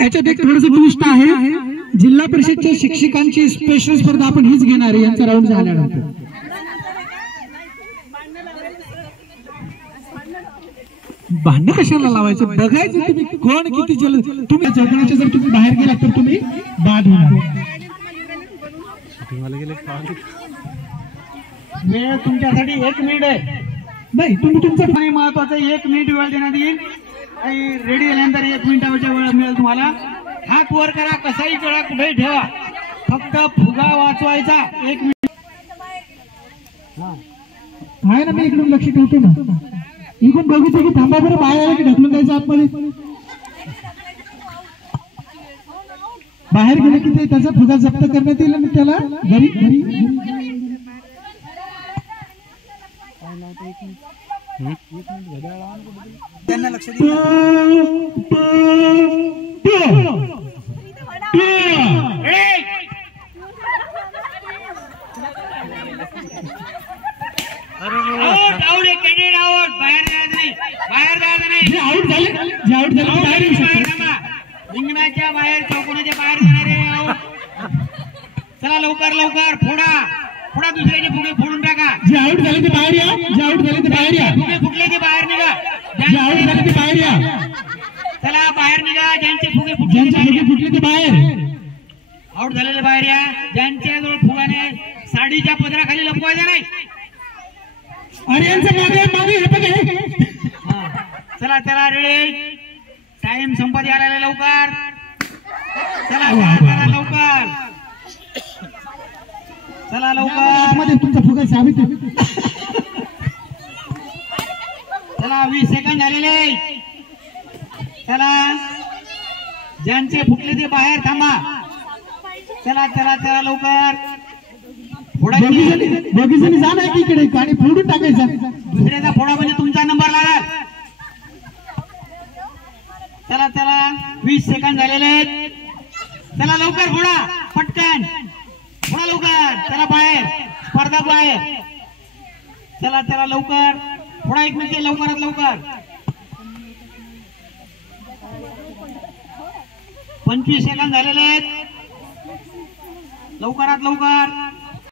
याच्यात एक थोडंसं ट्विस्ट आहे, जिल्हा परिषदच्या शिक्षकांची स्पेशल स्पर्धा आपण हीच घेणार आहे यांचा राऊंड झाल्यानंतर। भांडण कशाला लावायचं, बघायचं तुम्ही कोण किती जलद। तुम्ही चौकण्याच्या जर तुम्ही बाहेर गेलात तर तुम्ही बाद होणार। वेळ तुमच्यासाठी 1 मिनिट आहे। नाही तुम्ही तुमचं महत्वाचं 1 मिनिट वेळ देण्यात येईल। रेडी झाल्यानंतर 1 मिनिटाच्या वेळ मिळेल तुम्हाला। हात वर करा, कसाही करा, कुठेही ठेवा, फक्त फुगा वाचवायचा। 1 मिनिट आहे ना, मी इकडून लक्ष ठेवतो ना। इकडून बघितलं की थांबा बरं, बाहेर आलं की ढकलून द्यायचं आतमध्ये। बाहेर गेलं की ते त्याचा फुगा जप्त करण्यात येईल आणि त्याला घरी त्यांना लक्ष रिंगणाच्या बाहेर, चौकोनाच्या बाहेर जाणारे चला लवकर लवकर फोडा फोडा, दुसऱ्याचे फुगे फोडून टाका। जे आउट झाले ते बाहेर या, जे आउट झाले ते बाहेर या, फुगे फुटले ते बाहेर निघा, जे आउट झाले ते बाहेर या, चला बाहेर निघा, ज्यांचे फुगे फुटले ते बाहेर, आउट झालेले बाहेर या, ज्यांच्या जवळ फुगाने साडीच्या पदराखाली लपवायचं नाही। अरे यांचं मागे मागे हे बघा, चला चला रेडी, टाइम संपत आलेला, लवकर चला चला चला लवकर, चला लवकर, मध्ये तुमचा फुगा साबित आहे। चला 20 सेकंद झालेले, चला ज्यांचे फुटले ते बाहेर थांबा, चला चला चला लवकर, बघितलं जा नाही इकडे आणि फोडून टाकायचा, दुसऱ्याचा फोडा म्हणजे तुमचा नंबर लागेल। चला चला 20 सेकंद झालेले, चला लवकर फोडा, पटकन फोडा लवकर, चला बाहेर, स्पर्धा बाहेर, चला चला लवकर फोडा, 1 मिनिट लवकरात लवकर, 25 सेकंद झालेले, लवकरात लवकर।